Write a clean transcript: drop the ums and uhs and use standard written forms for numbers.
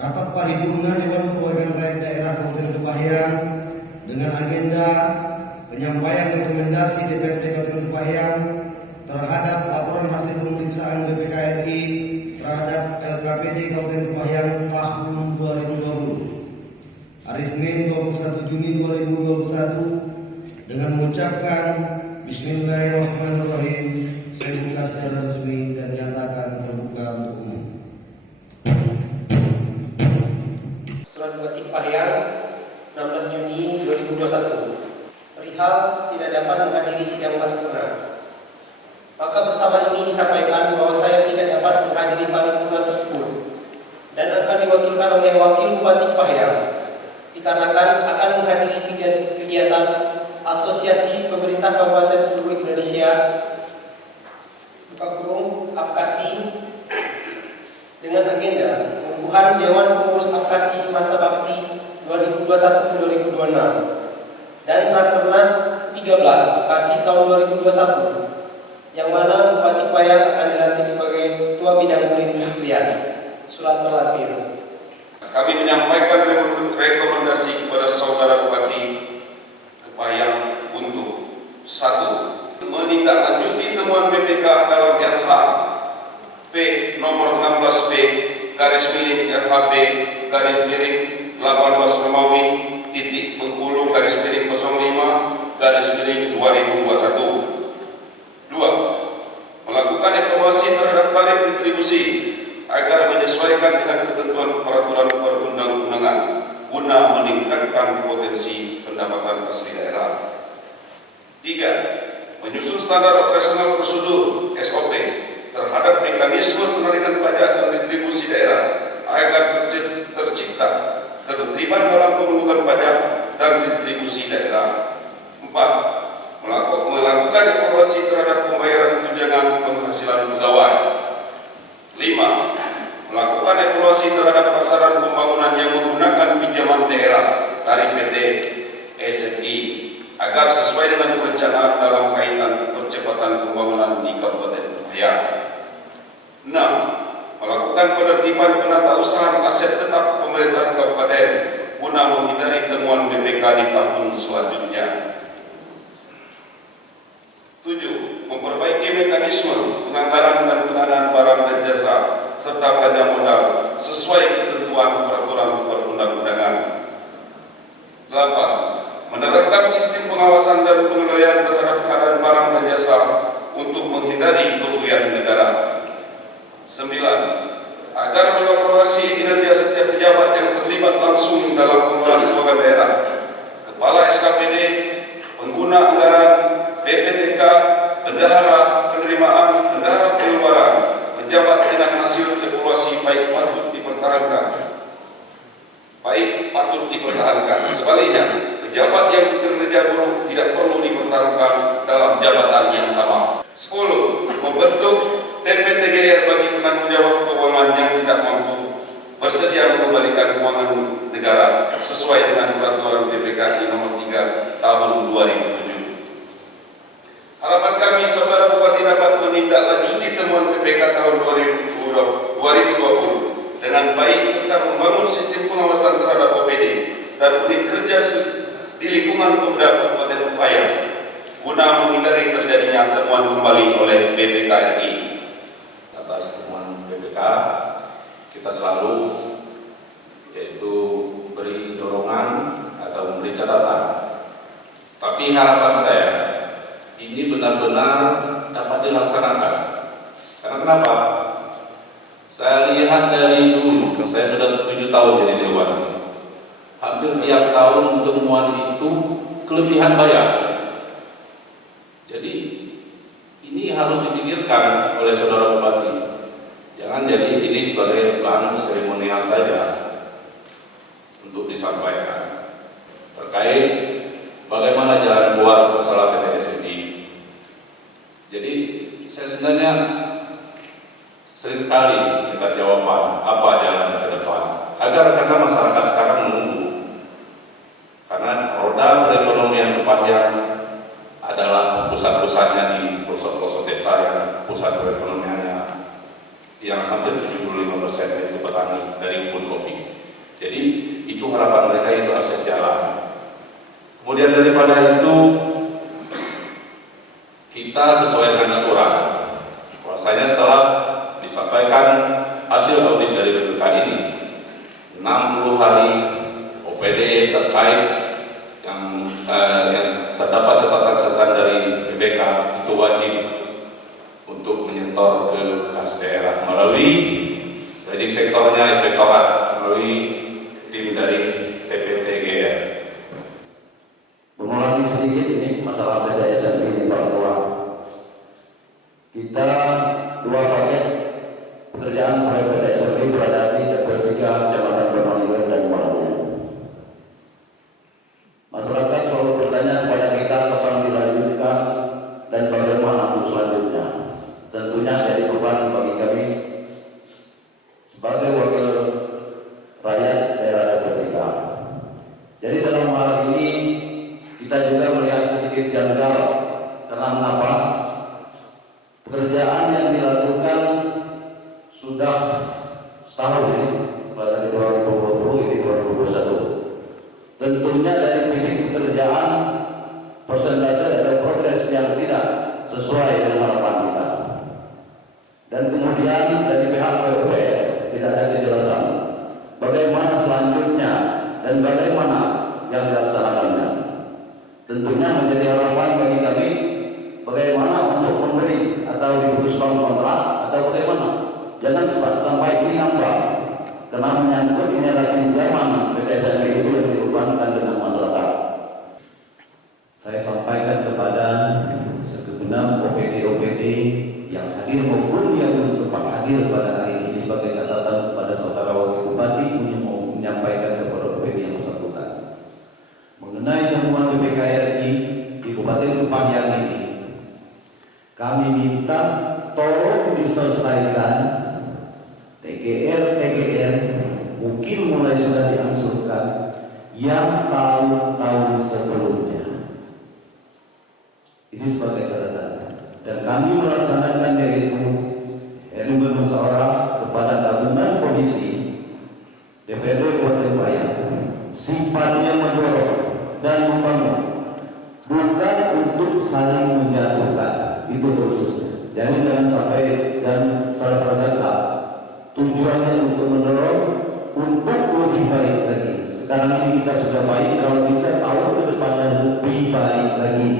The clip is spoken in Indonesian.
Rapat paripurna Dewan Perwakilan Rakyat Daerah Kabupaten Kepahyang dengan agenda penyampaian rekomendasi DPRD Kabupaten Kepahyang terhadap laporan hasil pemeriksaan BPK RI terhadap LKPD Kabupaten Kepahyang tahun 2020 hari Senin 21 Juni 2021 dengan mengucapkan Bismillahirrahmanirrahim. Saya buka secara resmi dan nyatakan terbuka untuk umum. Surat Bupati Kepahyang 16 Juni 2021 perihal tidak dapat menghadiri sidang paripurna. Maka bersama ini disampaikan bahwa saya tidak dapat menghadiri paripurna tersebut dan akan diwakilkan oleh Wakil Bupati Kepahyang dikarenakan akan menghadiri kegiatan Asosiasi Pemerintah Kabupaten seluruh Indonesia APKASI dengan agenda pengukuhan Dewan Pengurus APKASI masa bakti 2021-2026 dan Rakernas 13 APKASI tahun 2021 yang mana Bupati Kepahyang akan dilantik sebagai Ketua Bidang Perindustrian. Surat terlampir. Kami menyampaikan rekomendasi kepada Saudara Bupati Kepahyang untuk 1. Menindaklanjuti temuan BPK dalam LH P nomor 16B garis miring LHB garis miring 18 Romawi titik Bengkulu garis miring 05 garis miring 2021. 2. Melakukan evaluasi terhadap tarif retribusi agar menyesuaikan dengan ketentuan peraturan perundang-undangan guna meningkatkan potensi pendapatan asli daerah. 3. Menyusun standar operasional prosedur SOP terhadap mekanisme penarikan pajak dan retribusi daerah agar tercipta ketertiban dalam pemungutan pajak dan retribusi daerah. 4. Melakukan evaluasi terhadap pembayaran tunjangan penghasilan pegawai. 5. Melakukan evaluasi terhadap pasaran pembangunan yang menggunakan pinjaman daerah dari PT SMI agar sesuai dengan perencanaan dalam kaitan percepatan pembangunan di Kabupaten Kepahyang. 6. Melakukan penertiban penatausahaan aset tetap pemerintahan kabupaten guna menghindari temuan BPK di tahun selanjutnya. 7. Memperbaiki mekanisme penganggaran dan pengadaan barang dan jasa serta belanja modal sesuai ketentuan peraturan perundang-undangan. 8. Menerapkan sistem pengawasan dan pengendalian terhadap pengadaan barang dan jasa untuk menghindari kerugian negara. 9. Agar mengevaluasi kinerja setiap pejabat yang terlibat langsung dalam pengelolaan keuangan daerah, kepala SKPD, pengguna anggaran, BPTK, bendahara penerimaan, bendahara pengeluaran, pejabat dengan hasil evaluasi baik patut dipertahankan. Sebaliknya, pejabat yang bekerja buruk tidak perlu dipertaruhkan dalam jabatan yang sama. 10. Membentuk TPTGR bagi penanggung jawab keuangan yang tidak mampu bersedia mengembalikan keuangan negara sesuai dengan peraturan BPK nomor 3 tahun 2007. Harapan kami Saudara Bupati dapat menindaklanjuti temuan BPK tahun 2020 dengan baik serta membangun sistem pengawasan terhadap OPD dan unit kerja di lingkungan Pemda Kabupaten Kepahyang guna menghindari terjadinya temuan kembali oleh BPK RI. Atas temuan BPK kita selalu yaitu beri dorongan atau memberi catatan. Tapi harapan saya ini benar-benar dapat dilaksanakan. Karena kenapa? Saya lihat dari dulu, saya sudah 7 tahun jadi dewan. Hampir tiap tahun temuan itu kelebihan bayar. Jadi ini harus dipikirkan oleh Saudara Bupati. Jangan jadi ini sebagai bahan seremonial saja untuk disampaikan terkait bagaimana jalan keluar masalah PTSI. Jadi saya sebenarnya sering sekali minta jawaban apa jalan ke depan karena masyarakat sekarang menunggu, karena roda perekonomian Kepahyang adalah pusat-pusatnya di pelosok-pelosok desa yang pusat perekonomiannya yang hampir 75% itu petani dari kebun kopi. terkait yang terdapat catatan-catatan dari BPK itu wajib untuk menyetor ke kas daerah melalui leading sektornya inspektorat melalui tim dari TPTGR. Mengulangi sedikit ini masalah PDSMP ini Pak Ketua. Kita dua paket pekerjaan proyek PDSMP berada di DP 3 Kecamatan Benowo dan Marabu. Masyarakat selalu bertanya kepada kita kapan dilanjutkan dan bagaimana untuk selanjutnya. Tentunya jadi beban bagi kami sebagai wakil rakyat daerah DP 3. Jadi dalam hal ini kita juga melihat sedikit janggal karena mengapa pekerjaan yang dilakukan sudah setahun ini, dari 2020 ini 2021. Tentunya dari fisik pekerjaan persentase atau progres yang tidak sesuai dengan harapan kita. Dan kemudian dari pihak PUPR tidak ada kejelasan bagaimana selanjutnya dan bagaimana yang dilaksanakannya. Tentunya menjadi harapan bagi kami bagaimana untuk memberi atau diputuskan kontrak atau bagaimana. Jangan sampai ini nambah karena menyangkut ini adalah pinjaman PDSMP itu yang dibebankan dengan masyarakat. Saya sampaikan kepada segenap OPD-OPD yang hadir maupun yang belum sempat hadir pada hari ini sebagai catatan kepada saudara Wakil Bupati untuk menyampaikan kepada OPD yang bersangkutan mengenai temuan BPK RI di Kabupaten Kepahyang ini. Kami minta tolong diselesaikan TGR mungkin mulai sudah diangsurkan yang tahun-tahun sebelumnya. Ini sebagai catatan. Dan kami melaksanakan yaitu bermusyawarah kepada gabungan komisi DPRD Kabupaten Kepahyang sifatnya mendorong dan membangun, bukan untuk saling menjatuhkan. Itu khususnya. Jadi jangan sampai dan salah prasangka. Tujuannya untuk mendorong untuk lebih baik lagi. Sekarang ini kita sudah baik, kalau bisa tahun ke depannya lebih baik lagi.